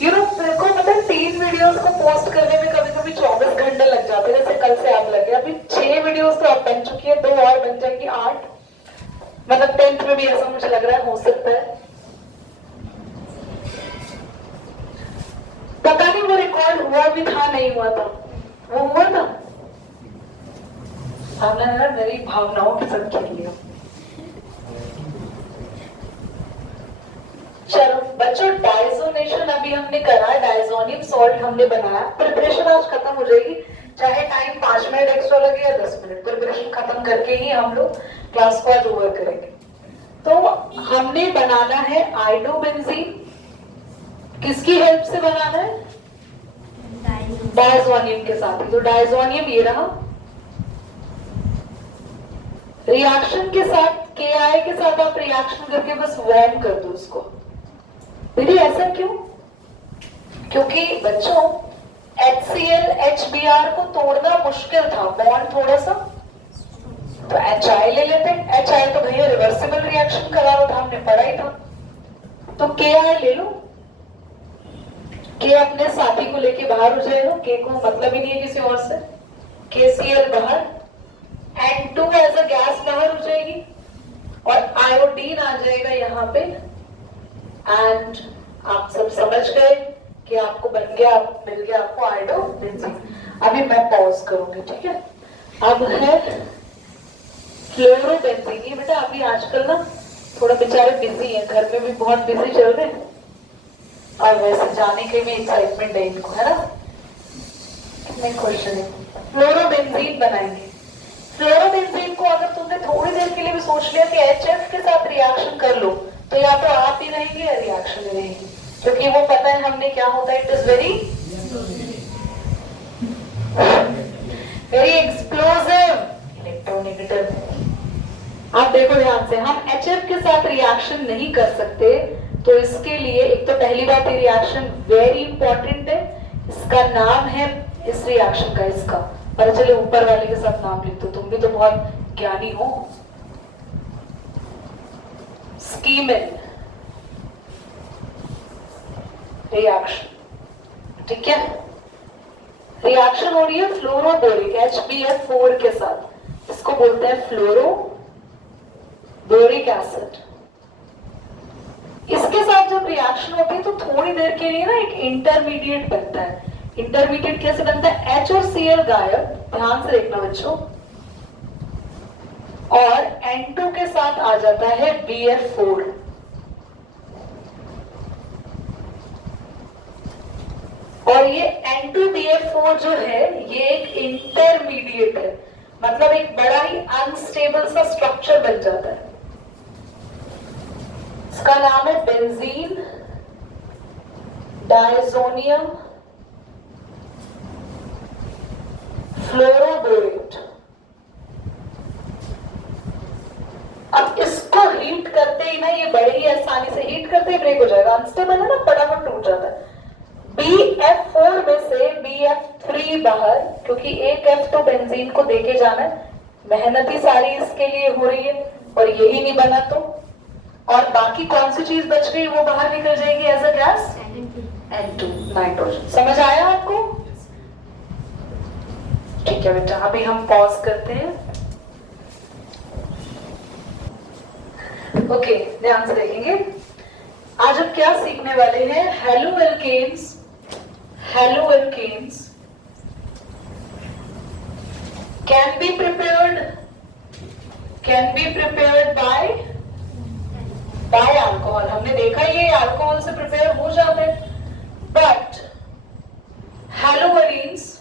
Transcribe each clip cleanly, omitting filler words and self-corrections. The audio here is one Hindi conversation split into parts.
यू नो मेरे को पता है 3 वीडियोस को पोस्ट करने में कभी कभी 24 घंटे लग जाते हैं, जैसे कल से आप लगे। अभी 6 वीडियोस तो आप बन चुकी है, 2 और बन जाएंगी 8। मतलब 10th में भी ऐसा मुझे लग रहा है, हो सकता है। पता नहीं वो रिकॉर्ड हुआ भी था नहीं हुआ था, वो हुआ था। हमने मेरी भावनाओं के साथ खेल लिया। चलो बच्चों, डाइजोनेशन अभी हमने करा, डाइजोनियम सॉल्ट हमने बनाया। प्रिपरेशन आज खत्म हो जाएगी, चाहे टाइम 5 मिनट एक्स्ट्रा लगे या 10 मिनट, प्रिपरेशन खत्म करके ही हम लोग क्लास को आज ओवर करेंगे। तो हमने बनाना है आइडोबेंजीन। किसकी हेल्प से बनाना है? डाइजोनियम के साथ। तो डाइजोनियम ये रहा, रिएक्शन के साथ KI के साथ आप रिएक्शन करके बस वार्म कर दो उसको। दीदी ऐसा क्यों? क्योंकि बच्चों HCl HBr को तोड़ना मुश्किल था, बॉन्ड थोड़ा सा, तो HI ले लेते। HI तो भैया रिवर्सिबल रिएक्शन करा रहा था, हमने पढ़ा ही था। तो KI ले लो, K अपने साथी को लेके बाहर हो जाएगा, K को मतलब ही नहीं है किसी और से। KCl बाहर, N2 एज अ गैस बाहर हो जाएगी और आयोडीन आ जाएगा यहाँ पे। एंड आप सब समझ गए कि आपको बन गया, मिल गया आपको आइडोबेंजीन। अभी मैं पॉज करूंगी, ठीक है? अब है फ्लोरोबेंजीन। ये बेटा अभी आजकल ना थोड़ा बेचारे बिजी हैं, घर में भी बहुत बिजी चल रहे हैं, और वैसे जाने के भी एक्साइटमेंट है इनको, है ना? कितने क्वेश्चन है। फ्लोरोबेंजीन बनाएंगे। फ्लोरोबेंजीन को अगर तुमने थोड़ी देर के लिए भी सोच लिया कि HF के साथ रिएक्शन कर लो, तो या तो आप ही रहेंगे या रिएक्शन में रहेंगे, क्योंकि वो पता है हमने क्या होता है। It is very explosive electronegative. आप देखो ध्यान से, हम HF के साथ रिएक्शन नहीं कर सकते, तो इसके लिए एक तो पहली बात, ये रिएक्शन वेरी इंपॉर्टेंट है। इसका नाम है, इस रिएक्शन का, इसका पर चले ऊपर वाले के साथ नाम लिख दो, तुम भी तो बहुत ज्ञानी हो। स्कीमिन रिएक्शन, ठीक है? रिएक्शन हो रही है फ्लोरोबोरिक HBF4 के साथ, इसको बोलते हैं फ्लोरोबोरिक एसिड। इसके साथ जब रिएक्शन होती है तो थोड़ी देर के लिए ना एक इंटरमीडिएट बनता है। इंटरमीडिएट कैसे बनता है? H और Cl गायब, ध्यान से देखना बच्चों, और N2 के साथ आ जाता है BF4। और ये N2BF4 जो है ये एक इंटरमीडिएट है, मतलब एक बड़ा ही अनस्टेबल सा स्ट्रक्चर बन जाता है। इसका नाम है बेंजीन डाइजोनियम फ्लोरोबोरेट। अब इसको हीट करते ही ना, ये बड़े ही आसानी से हीट करते ही ब्रेक हो जाएगा, अनस्टेबल है ना, फटाफट टूट जाता है। BF4 में से BF3 बाहर, क्योंकि एक F तो बेंजीन को देके जाना है, मेहनत ही सारी इसके लिए हो रही है, और यही नहीं बना तो, और बाकी कौन सी चीज बच गई वो बाहर निकल जाएगी as a gas, N2 nitrogen. समझ आया आपको? ठीक है बेटा, अभी हम पॉज करते हैं। ओके, ध्यान से देखेंगे। आज हम क्या सीखने वाले हैं? Haloalkanes can be prepared by alcohol। हमने देखा ये अल्कोहल से प्रिपेयर हो जाते हैं, but haloarenes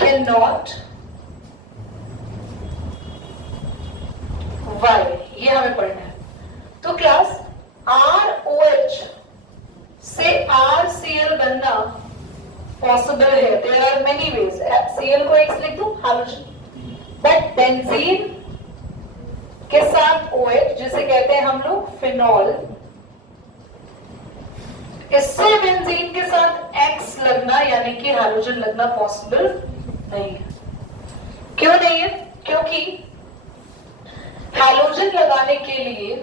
can not. Why? ये हमें पढ़ना है। तो क्लास ROH से RCl बनना पॉसिबल है। There are many ways. Cl को X लिख दो, हाइड्रोजन। बट बेंजीन के साथ OH, जिसे कहते हैं हम लोग फिनॉल, इससे बेंजीन के साथ X लगना यानी कि हाइड्रोजन लगना पॉसिबल नहीं है। क्यों नहीं है? क्योंकि हाइड्रोजन लगाने के लिए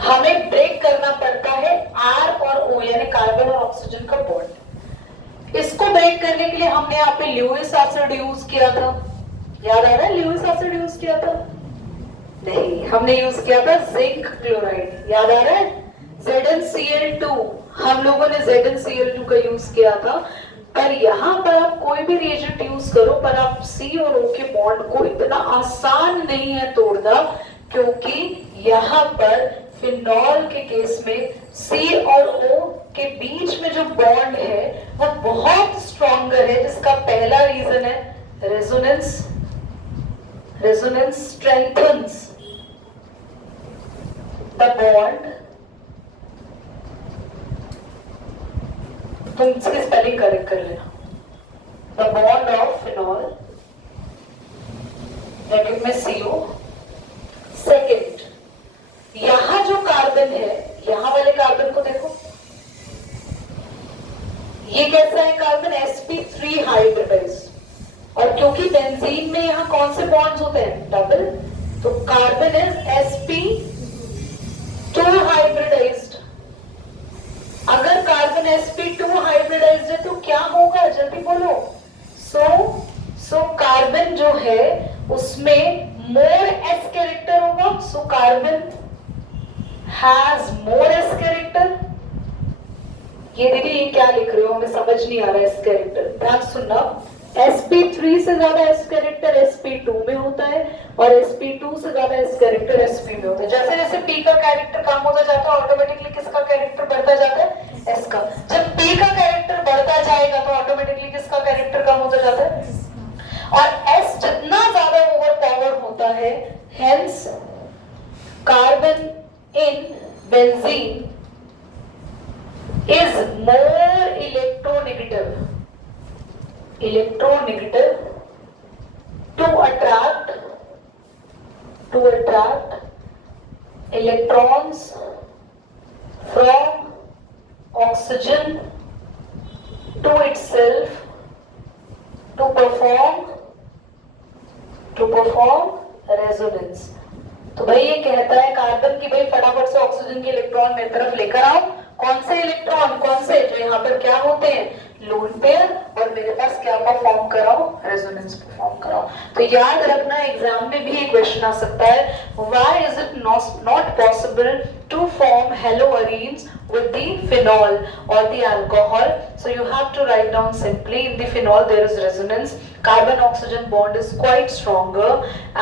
हमें ब्रेक करना पड़ता है R और O यानी कार्बन और ऑक्सीजन का बॉन्ड। इसको ब्रेक करने के लिए हमने यहाँ पे ल्यूइस एसिड यूज किया था, याद आ रहा है ल्यूइस एसिड यूज किया था? नहीं, हमने यूज किया था जिंक क्लोराइड, याद आ रहा है? ZnCl2, हम लोगों ने ZnCl2 का यूज किया था। पर यहाँ पर आप कोई भी रिएजेंट यूज करो पर आप C और O के बॉन्ड को इतना आसान नहीं है तोड़ना, क्योंकि यहाँ पर फिनॉल के केस में C और O के बीच में जो बॉन्ड है वो बहुत स्ट्रॉन्गर है, जिसका पहला रीजन है resonance. Resonance strengthens the bond. तुम इसकी स्पेलिंग करेक्ट कर लेना। The bond of phenol bracket में CO। सेकेंड, यहां जो कार्बन है, यहां वाले कार्बन को देखो, ये कैसा है कार्बन? sp3 hybridised. और क्योंकि बेंजीन में यहां कौन से बॉन्ड्स होते हैं? डबल, तो कार्बन इज sp2 हाइब्रिडाइज्ड। अगर कार्बन sp2 हाइब्रिडाइज्ड है तो क्या होगा? जल्दी बोलो। सो कार्बन जो है उसमें मोर s कैरेक्टर होगा, so carbon has more s character. ये दीदी ये क्या लिख रहे हो, हमें समझ नहीं आ रहा है s कैरेक्टर, ध्यान सुनना। sp3 से ज्यादा s कैरेक्टर sp2 में होता है और sp2 से ज्यादा s कैरेक्टर sp में होता है। जैसे जैसे p का कैरेक्टर कम होता जाता है ऑटोमेटिकली किसका कैरेक्टर बढ़ता जाता है? s का। जब p का कैरेक्टर बढ़ता जाएगा तो ऑटोमेटिकली किसका कैरेक्टर कम होता जाता है? और s जितना ज्यादा ओवर पावर होता है, hence carbon in benzene is more electronegative to attract electrons from oxygen to itself to perform resonance। तो भाई ये कहता है कार्बन की भाई फटाफट से ऑक्सीजन के इलेक्ट्रॉन मेरी तरफ लेकर आओ। कौन से इलेक्ट्रॉन? कौन से? जो यहाँ पर क्या होते हैं? Lone pair. और मेरे पास क्या परफॉर्म कराओ? रेजोनेंस परफॉर्म कराओ। तो याद रखना एग्जाम में भी एक क्वेश्चन आ सकता है, why is it not possible to form haloarenes with the phenol or the alcohol? So you have to write down simply, in the phenol there is resonance, carbon oxygen bond is quite stronger,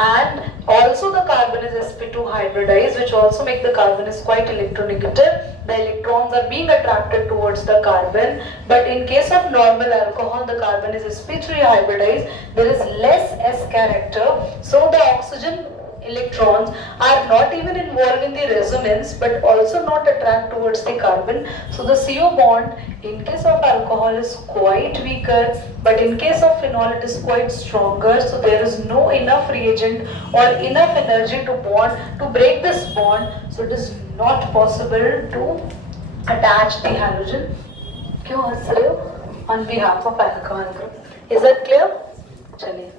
and also the carbon is sp2 hybridized, which also make the carbon is quite electronegative. The electrons are being attracted towards the carbon, but in case of normal alcohol the carbon is sp3 hybridized, there is less s character, so the oxygen electrons are not even involved in the resonance but also not attract towards the carbon. So the CO bond in case of alcohol is quite weaker, but in case of phenol it is quite stronger, so there is no enough reagent or enough energy to break this bond, so it is not possible to attach the halogen. क्यों हंस रहे हो? On behalf of alcohol group, is that clear? चलिए